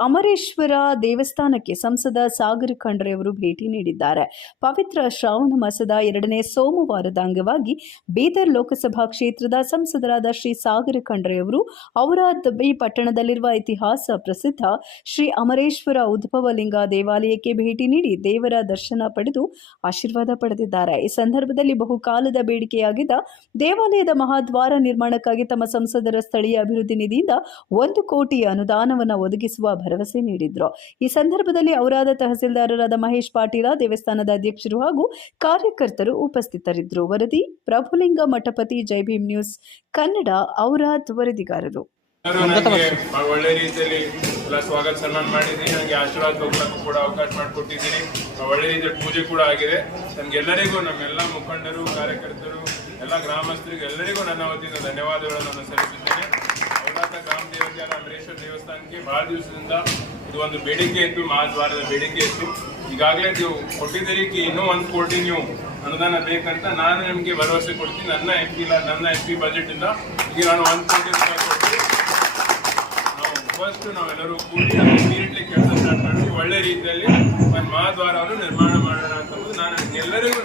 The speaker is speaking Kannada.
ಅಮರೇಶ್ವರ ದೇವಸ್ಥಾನಕ್ಕೆ ಸಂಸದ ಸಾಗರ್ ಖಂಡ್ರೆ ಅವರು ಭೇಟಿ ನೀಡಿದ್ದಾರೆ. ಪವಿತ್ರ ಶ್ರಾವಣ ಮಾಸದ ಎರಡನೇ ಸೋಮವಾರದ ಅಂಗವಾಗಿ ಬೀದರ್ ಲೋಕಸಭಾ ಕ್ಷೇತ್ರದ ಸಂಸದರಾದ ಶ್ರೀ ಸಾಗರ್ ಅವರು ಈ ಪಟ್ಟಣದಲ್ಲಿರುವ ಇತಿಹಾಸ ಪ್ರಸಿದ್ಧ ಶ್ರೀ ಅಮರೇಶ್ವರ ಉದ್ಭವಲಿಂಗ ದೇವಾಲಯಕ್ಕೆ ಭೇಟಿ ನೀಡಿ ದೇವರ ದರ್ಶನ ಪಡೆದು ಆಶೀರ್ವಾದ ಪಡೆದಿದ್ದಾರೆ. ಈ ಸಂದರ್ಭದಲ್ಲಿ ಬಹುಕಾಲದ ಬೇಡಿಕೆಯಾಗಿದ್ದ ದೇವಾಲಯದ ಮಹಾದ್ವಾರ ನಿರ್ಮಾಣಕ್ಕಾಗಿ ತಮ್ಮ ಸಂಸದರ ಸ್ಥಳೀಯ ಅಭಿವೃದ್ಧಿ ನಿಧಿಯಿಂದ ಒಂದು ಕೋಟಿ ಅನುದಾನವನ್ನು ಒದಗಿಸುವ ಭರವಸೆ ನೀಡಿದ್ರು. ಈ ಸಂದರ್ಭದಲ್ಲಿ ಔರಾದ ತಹಸೀಲ್ದಾರರಾದ ಮಹೇಶ್ ಪಾಟೀಲ ದೇವಸ್ಥಾನದ ಅಧ್ಯಕ್ಷರು ಹಾಗೂ ಕಾರ್ಯಕರ್ತರು ಉಪಸ್ಥಿತರಿದ್ದರು. ವರದಿ ಪ್ರಭುಲಿಂಗ ಮಠಪತಿ ಜೈಭೀಮ್ ನ್ಯೂಸ್ ಕನ್ನಡ ಔರಾದ್ ವರದಿಗಾರರು. ಒಳ್ಳೆ ರೀತಿಯಲ್ಲಿ ಎಲ್ಲ ಸ್ವಾಗತ ಸನ್ಮಾನ ಮಾಡಿದ್ದೀನಿ. ನನಗೆ ಆಶೀರ್ವಾದ ತಗೊಳ್ಳೋಕ್ಕೂ ಕೂಡ ಅವಕಾಶ ಮಾಡಿಕೊಟ್ಟಿದ್ದೀನಿ. ಒಳ್ಳೆ ರೀತಿಯಲ್ಲಿ ಪೂಜೆ ಕೂಡ ಆಗಿದೆ. ನಮಗೆಲ್ಲರಿಗೂ ನಮ್ಮೆಲ್ಲ ಮುಖಂಡರು ಕಾರ್ಯಕರ್ತರು ಎಲ್ಲ ಗ್ರಾಮಸ್ಥರಿಗೆ ಎಲ್ಲರಿಗೂ ನನ್ನ ವತಿಯಿಂದ ಧನ್ಯವಾದಗಳನ್ನು ನಾನು ಸಲ್ಲಿಸುತ್ತೇನೆ. ಅಮರೇಶ್ವರ ದೇವಸ್ಥಾನಕ್ಕೆ ಬಹಳ ದಿವಸದಿಂದ ಇದು ಒಂದು ಬೇಡಿಕೆ ಇತ್ತು ಮಹಾದ್ವಾರದ ಬೇಡಿಕೆ ಇತ್ತು. ಈಗಾಗಲೇ ನೀವು ರೀತಿ ಇನ್ನೂ ಒಂದು ಕೋಟಿ ನೀವು ಅನುದಾನ ಬೇಕಂತ ನಾನು ನಿಮಗೆ ಭರವಸೆ ಕೊಡ್ತೀನಿ. ನನ್ನ ಎಂ ಪಿ ನನ್ನ ಎಂ ಪಿ ಬಜೆಟ್ ಇಂದ ಈಗ ನಾನು ಒಂದು ಕೋಟಿ ರೂಪಾಯಿ ಕೊಟ್ಟು ನಾವು ಫಸ್ಟ್ ನಾವೆಲ್ಲರೂ ಕೂಡಿ ಇಮಿಡಿಯೇಟ್ಲಿ ಕೆಲಸ ಸ್ಟಾರ್ಟ್ ಮಾಡಿ ಒಳ್ಳೆ ರೀತಿಯಲ್ಲಿ ಒಂದು ಮಹಾದ್ವಾರವನ್ನು ನಿರ್ಮಾಣ ಮಾಡೋಣ ಅಂತ ನಾನು ಎಲ್ಲರಿಗೂ